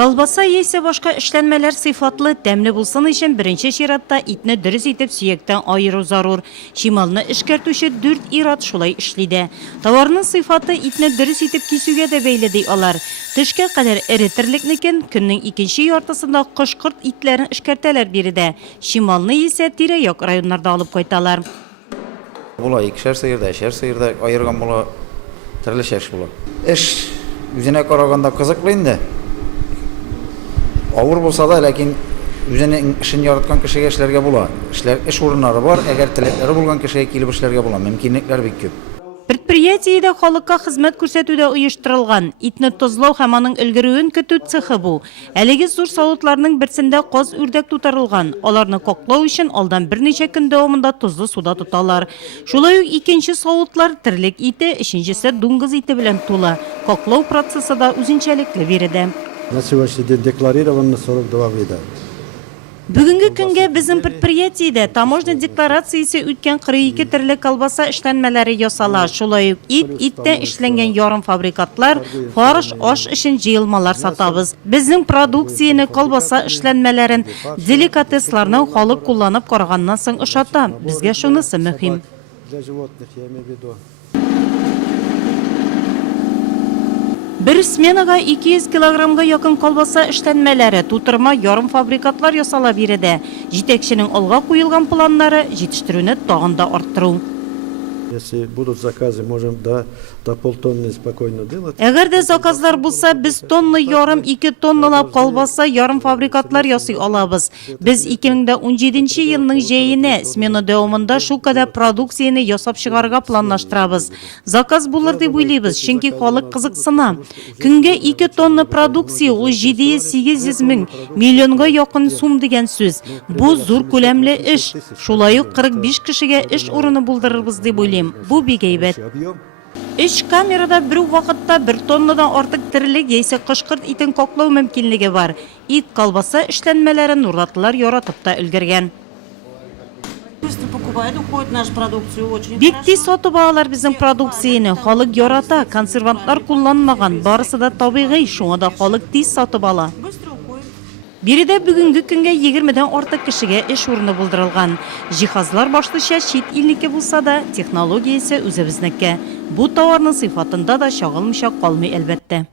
Колбаса яисә башка эшләнмәләр сыйфатлы, тәмле булсын өчен беренче чиратта итне дөрес итеп сөяктән айыру зарур. Шималны эшкәртүче 4 ир-ат шулай эшлиде. Товарның сыйфаты итне дөрес итеп кисүгә дә бәйле ди алар. Төшкә кадәр эретерлекнекен көннең икенче яртысында кош-корт итләрен эшкәртәләр биредә. Шималны исә тирә-як районнарда алып кайталар. Була икешәр сыерда, эшәр сыерда айырган була, төрлечә эш була. Эш үзенә караганда кызыклы инде. Авыр булса да, ләкин үзенең эшен яраткан кешегә эшләргә була. Эш урыннары бар, әгәр теләкләре булган кешегә килеп эшләргә була. Мөмкинлекләр бик күп. Предприятиедә халыкка хезмәт күрсәтүдә оештырылган итне тозлау һәм аның өлгерүен көтү цехы бу. Әлеге зур савытларның берсендә каз үрдәк тутырылган. Аларны коклау өчен алдан берничә көн дәвамында тозлы суда тоталар. Шулай ук икенче савытлар терлек ите, өченчесе дуңгыз ите белән тулы. Коклау процессы да үзенчәлекле биредә. На сегодняшний день декларировано 42 вида. Бүгенге көнгә безнең предприятиедә таможня декларациясе үткән 42 төрле колбаса эшләнмәләре ясала. Шулай ук иттән эшләнгән ярым фабрикатлар, фарш, аш өчен җыелмалар сатабыз. Безнең продукцияне, колбаса эшләнмәләрен, деликатесларны халык кулланып караганнан соң ошата. Безгә шунысы мөһим. Для животных, я имею в виду. Bir сменага 200 килограммга якын колбаса эшләнмәләре, тутырма ярым фабрикатлар ясала биредә. Җитәкченең алга куелган планнары җитештерүне тагын да арттыру. Если будут заказы, можем до полтонны спокойно делать. Әгәр дә заказлар булса, без тонна ярым, 2 тонналап колбаса ярым фабрикатлар ясый алабыз. Без 2017 елның җәенә смена дәвамында шул кадәр продукцияне ясап чыгарга планлаштырабыз. Заказ булыр дип уйлыйбыз, чөнки халык кызыксына. Көнгә 2 тонна продукция ул 700-800 мең миллионга якын сум дигән сүз. Бу зур күләмле эш. Шулай ук 45 кешегә эш урыны булдырырбыз дип уйлыйм. Бу бик әйбәт. Эш камерада бер вакытта 1 тоннадан артык терлек яисә кош-корт итен коклау мөмкинлеге бар. Ит, колбаса эшләнмәләрен нурлатлар яратып та өлгергән. Бик тиз сатып алалар безнең продукцияны. Халык ярата, консервантлар кулланмаган, барысы да табигый, шуңа да халык тиз сатып ала. Биредә бүгенге көнгә 20дән артык кешегә эш урыны булдырылган. Җиһазлар башлыча чит илнеке булса да, технология исә үзебезнеке. Бу товарның сыйфатында да чагылмыйча калмый әлбәттә.